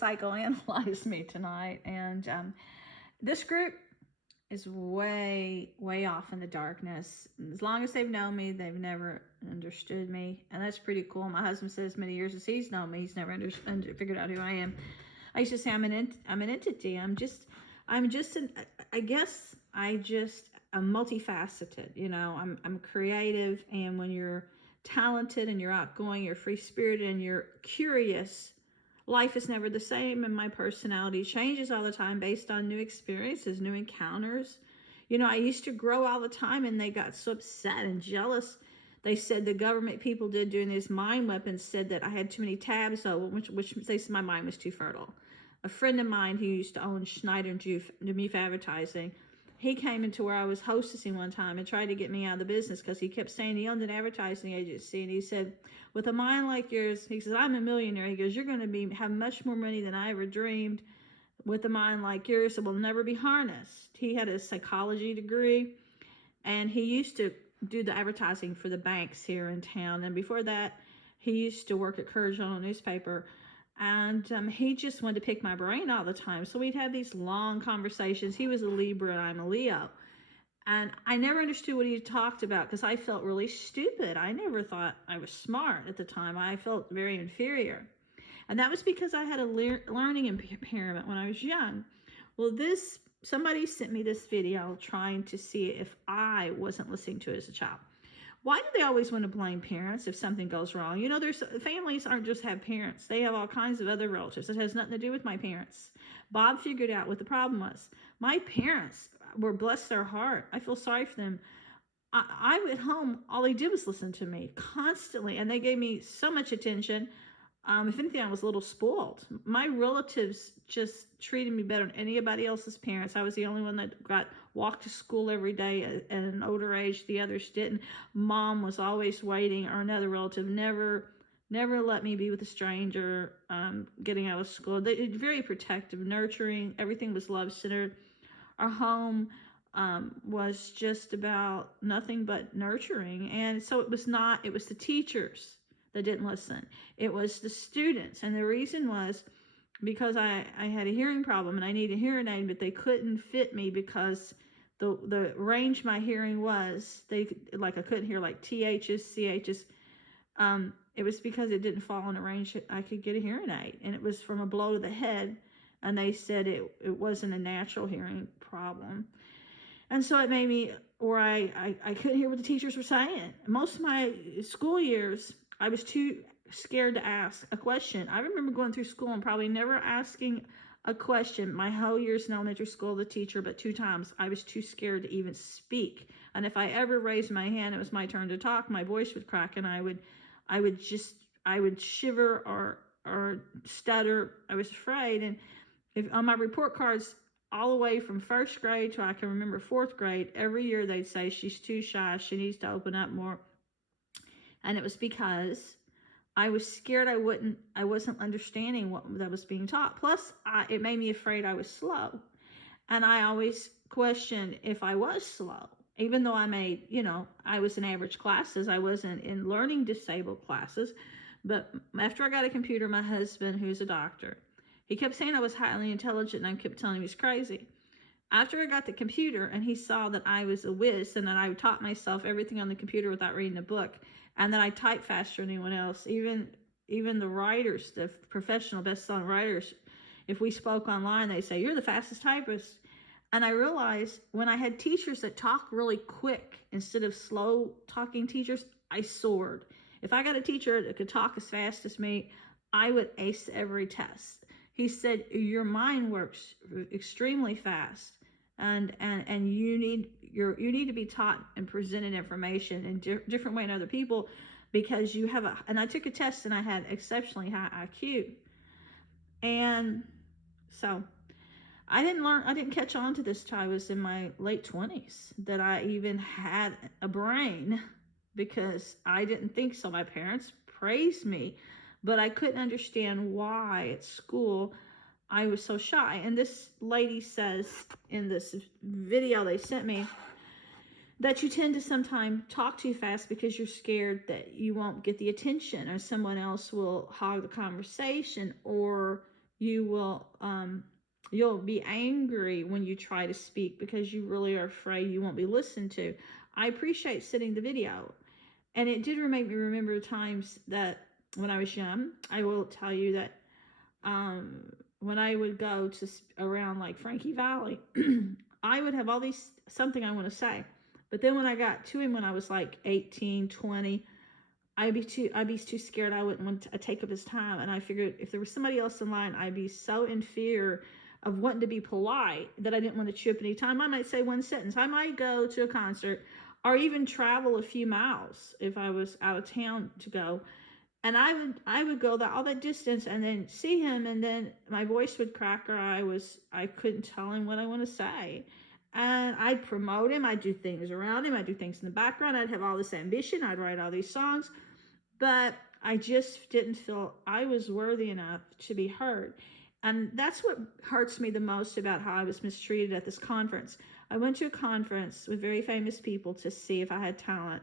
psychoanalyze me tonight. And this group is way, way off in the darkness. As long as they've known me, they've never understood me. And that's pretty cool. My husband says many years as he's known me, he's never figured out who I am. I used to say I'm an entity. I guess I'm multifaceted. You know, I'm creative. And when you're talented and you're outgoing, you're free spirited and you're curious, life is never the same, and my personality changes all the time based on new experiences, new encounters. You know, I used to grow all the time, and they got so upset and jealous. They said the government people did doing these mind weapons said that I had too many tabs, which they said my mind was too fertile. A friend of mine who used to own Schneider and Demuth Advertising, he came into where I was hostessing one time and tried to get me out of the business because he kept saying he owned an advertising agency. And he said, with a mind like yours, he says, I'm a millionaire. He goes, you're going to have much more money than I ever dreamed with a mind like yours. It will never be harnessed. He had a psychology degree, and he used to do the advertising for the banks here in town. And before that, he used to work at Courier Journal newspaper. And he just wanted to pick my brain all the time. So we'd have these long conversations. He was a Libra and I'm a Leo. And I never understood what he talked about because I felt really stupid. I never thought I was smart at the time. I felt very inferior. And that was because I had a learning impairment when I was young. Well, somebody sent me this video trying to see if I wasn't listening to it as a child. Why do they always want to blame parents if something goes wrong? You know, families aren't just have parents. They have all kinds of other relatives. It has nothing to do with my parents. Bob figured out what the problem was. My parents were, bless their heart, I feel sorry for them. I at home, all they did was listen to me constantly, and they gave me so much attention. If anything, I was a little spoiled. My relatives just treated me better than anybody else's parents. I was the only one that got walked to school every day at an older age. The others didn't. Mom was always waiting, or another relative never let me be with a stranger getting out of school. They were very protective, nurturing. Everything was love-centered. Our home was just about nothing but nurturing. And so it was the teachers that didn't listen. It was the students. And the reason was because I had a hearing problem and I needed a hearing aid, but they couldn't fit me because the range my hearing was, I couldn't hear like THs, CHs. It was because it didn't fall in a range that I could get a hearing aid. And it was from a blow to the head. And they said it wasn't a natural hearing problem. And so it made me, or I couldn't hear what the teachers were saying. Most of my school years, I was too scared to ask a question. I remember going through school and probably never asking a question my whole years in elementary school, the teacher, but 2 times I was too scared to even speak. And if I ever raised my hand, it was my turn to talk, my voice would crack and I would shiver or stutter. I was afraid. And if on my report cards, all the way from 1st grade to I can remember 4th grade, every year they'd say she's too shy, she needs to open up more. And it was because I was scared I wasn't understanding what that was being taught. Plus, it made me afraid I was slow. And I always questioned if I was slow, even though I was in average classes. I wasn't in learning disabled classes. But after I got a computer, my husband, who's a doctor, he kept saying I was highly intelligent, and I kept telling him he was crazy. After I got the computer and he saw that I was a whiz and that I taught myself everything on the computer without reading a book, and that I type faster than anyone else, even the writers, the professional best-selling writers, if we spoke online, they say, you're the fastest typist. And I realized when I had teachers that talk really quick instead of slow talking teachers, I soared. If I got a teacher that could talk as fast as me, I would ace every test. He said, your mind works extremely fast, and you need to be taught and presented information in different way than other people, because you have and I took a test and I had exceptionally high IQ. And so I didn't catch on to this till I was in my late 20s that I even had a brain, because I didn't think so. My parents praised me, but I couldn't understand why at school I was so shy. And this lady says in this video they sent me that you tend to sometimes talk too fast because you're scared that you won't get the attention, or someone else will hog the conversation, or You will you'll be angry when you try to speak because you really are afraid you won't be listened to. I appreciate sending the video, and it did make me remember times that when I was young. I will tell you that um, when I would go to around like Frankie Valley, I would have all these something I want to say, but then when I got to him when I was like 18, 20, I'd be too scared. I wouldn't want to take up his time. And I figured if there was somebody else in line, I'd be so in fear of wanting to be polite that I didn't want to chew up any time. I might say one sentence. I might go to a concert or even travel a few miles if I was out of town to go. And I would go that all that distance and then see him, and then my voice would crack, or I couldn't tell him what I want to say. And I'd promote him. I'd do things around him. I'd do things in the background. I'd have all this ambition. I'd write all these songs, but I just didn't feel I was worthy enough to be heard. And that's what hurts me the most about how I was mistreated at this conference. I went to a conference with very famous people to see if I had talent.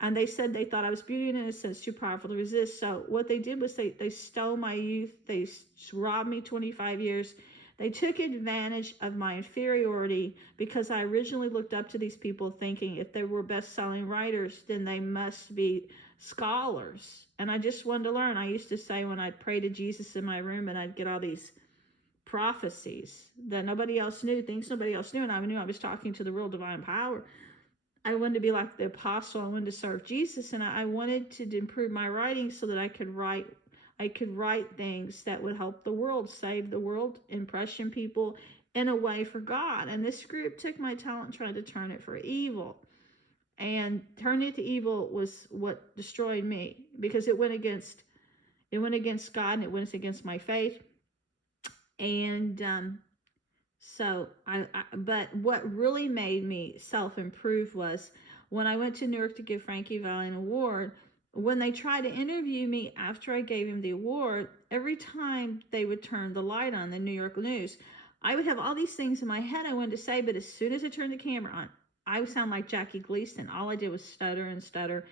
And they said they thought I was beauty and innocence, too powerful to resist. So what they did was they stole my youth. They robbed me 25 years. They took advantage of my inferiority because I originally looked up to these people thinking if they were best-selling writers, then they must be scholars. And I just wanted to learn. I used to say when I'd pray to Jesus in my room and I'd get all these prophecies that nobody else knew, things nobody else knew, and I knew I was talking to the real divine power. I wanted to be like the apostle. I wanted to serve Jesus, and I wanted to improve my writing so that I could write things that would help the world, save the world, impression people in a way for God. And this group took my talent and tried to turn it for evil. And turning it to evil was what destroyed me because it went against God, and it went against my faith. And but what really made me self-improve was when I went to Newark to give Frankie Valli an award. When they tried to interview me after I gave him the award, every time they would turn the light on, the New York news, I would have all these things in my head I wanted to say, but as soon as I turned the camera on, I would sound like Jackie Gleason. All I did was stutter and stutter.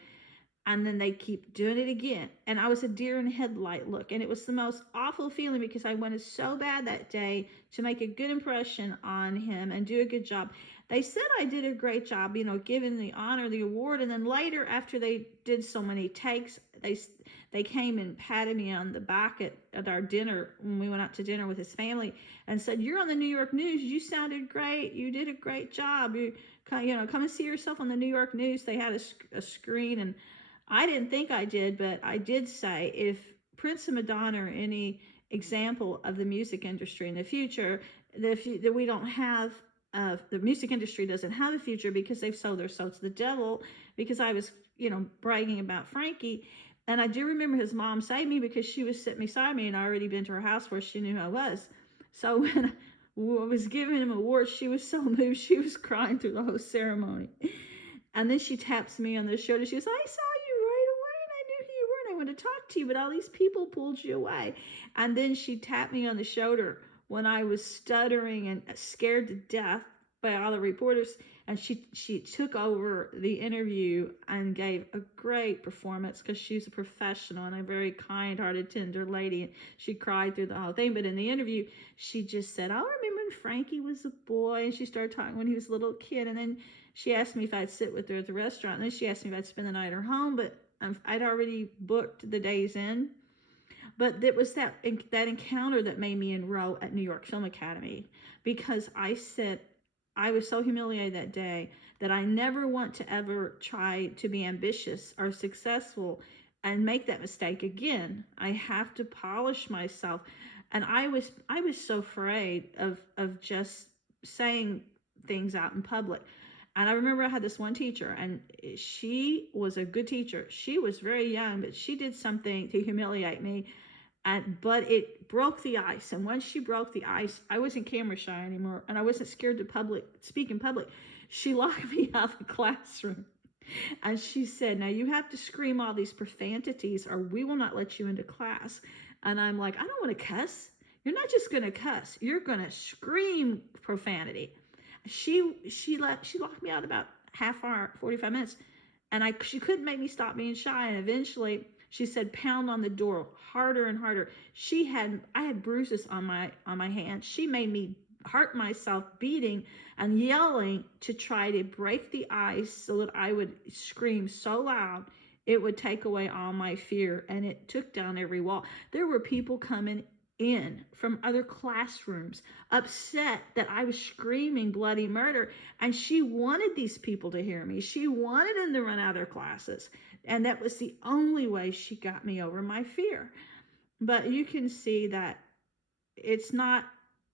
And then they keep doing it again. And I was a deer in headlight look. And it was the most awful feeling because I wanted so bad that day to make a good impression on him and do a good job. They said I did a great job, giving the honor, the award. And then later, after they did so many takes, they came and patted me on the back at our dinner when we went out to dinner with his family and said, "You're on the New York news. You sounded great. You did a great job. Come and see yourself on the New York news." They had a screen, and I didn't think I did, but I did say if Prince and Madonna are any example of the music industry in the future, that we don't have, the music industry doesn't have a future because they've sold their soul to the devil. Because I was, bragging about Frankie. And I do remember his mom saved me because she was sitting beside me and I already been to her house where she knew who I was. So when I was giving him awards, she was so moved, she was crying through the whole ceremony. And then she taps me on the shoulder. She goes, "I saw you right away and I knew who you were and I wanted to talk to you, but all these people pulled you away." And then she tapped me on the shoulder when I was stuttering and scared to death by all the reporters. And she took over the interview and gave a great performance because she's a professional and a very kind-hearted, tender lady. And she cried through the whole thing. But in the interview, she just said, "I remember when Frankie was a boy." And she started talking when he was a little kid. And then she asked me if I'd sit with her at the restaurant. And then she asked me if I'd spend the night at her home. But I'd already booked the days in. But it was that encounter that made me enroll at New York Film Academy because I said, I was so humiliated that day that I never want to ever try to be ambitious or successful and make that mistake again. I have to polish myself. And I was so afraid of just saying things out in public. And I remember I had this one teacher, and she was a good teacher. She was very young, but she did something to humiliate me. But it broke the ice. And once she broke the ice, I wasn't camera shy anymore, and I wasn't scared to speak in public. She locked me out of the classroom, and she said, "Now you have to scream all these profanities, or we will not let you into class." And I'm like, "I don't want to cuss." "You're not just going to cuss. You're going to scream profanity." She locked me out about half hour, 45 minutes, and she couldn't make me stop being shy. And eventually She said, pound on the door harder and harder. I had bruises on my hands. She made me hurt myself beating and yelling to try to break the ice so that I would scream so loud it would take away all my fear, and it took down every wall. There were people coming in from other classrooms upset that I was screaming bloody murder, and she wanted these people to hear me. She wanted them to run out of their classes, and that was the only way she got me over my fear. But you can see that it's not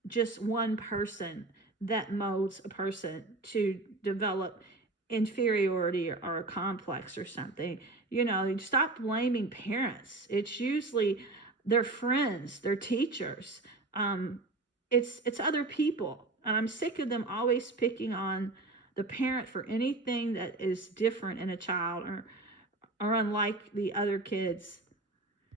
just one person that molds a person to develop inferiority or a complex or something. You stop blaming parents. It's usually their friends, their teachers. Um, it's other people, and I'm sick of them always picking on the parent for anything that is different in a child or unlike the other kids